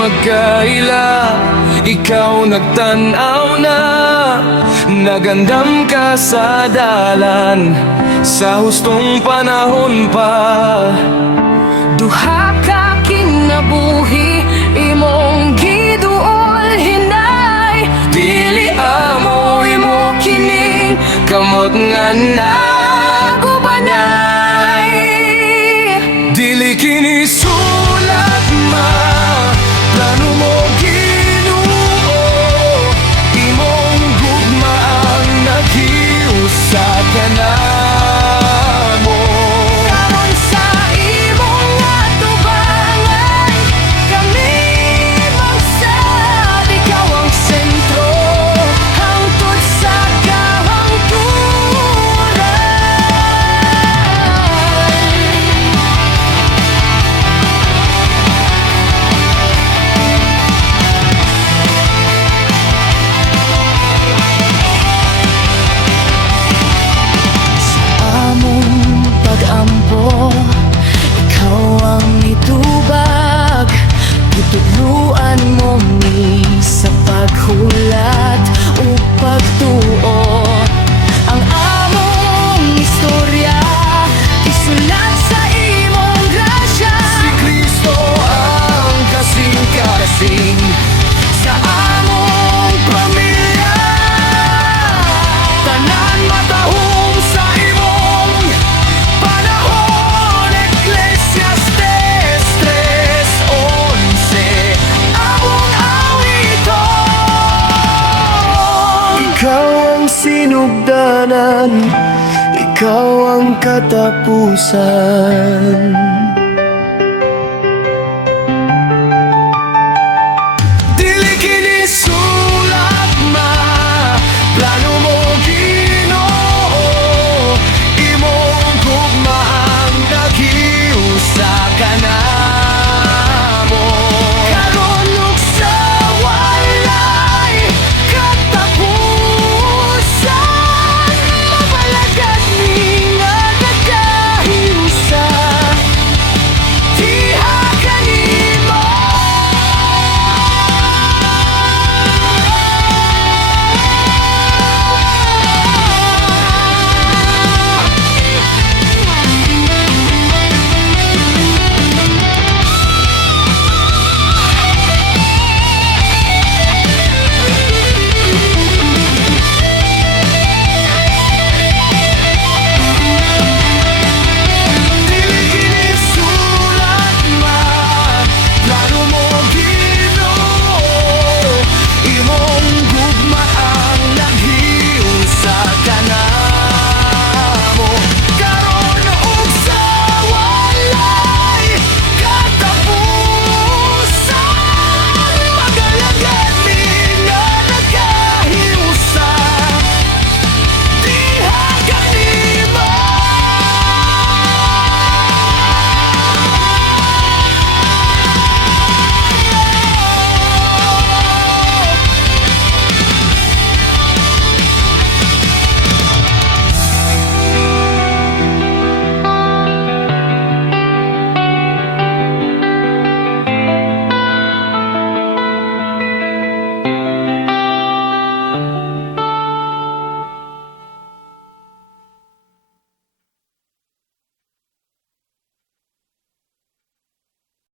magkaila. Ikaw nagtanaw na, nagandam ka sa dalan, sa hustong panahon pa. Duha ka kinabuhi, imong giduol hinay. Dili amo imo kining kamot nga nagubanay. Dili kini sulat ma, plano mo Ginoo. Imong gugma ang naghiusa ka na mo. Karon sa imong atubangan, kami magsad. Ikaw ang sentro, hangtod sa ikaw ang itubag, gitudluan mo mi sa paghulat o pagtuo. Ang among istorya isulat sa imong grasya. Si Kristo ang kasing-kasing Sa among pamilya, tanan matahong sa imong panahon. Ecclesiastes 3:11 among awiton. Ikaw ang sinugdanan, ikaw ang katapusan.